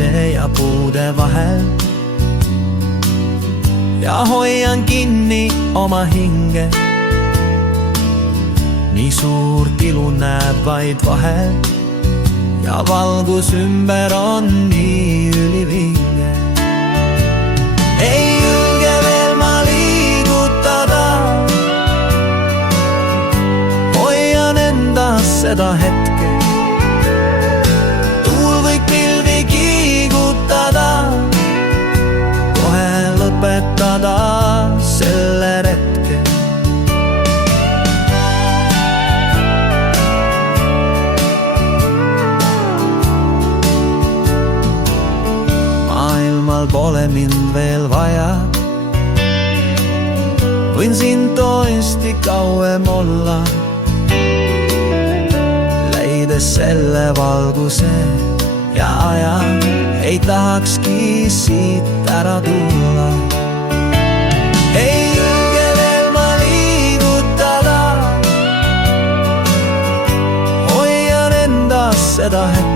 metsise ja puude vahel ja hoian kinni oma hinge. Nii suurt ilu näeb vaid vahel ja valgus ümber on nii ülivinge. Ei julge veel ma liigutada, hoian endas seda hetke. Tuul võib pilvi kiigutada, kohe lõpetada selle retke. Pole mind veel vaja, võin siin tõesti kauem olla, leides selle valguse ja aja, ei tahakski siit ära tulla. Ei julge veel ma liigutada, hoian endas seda hetke.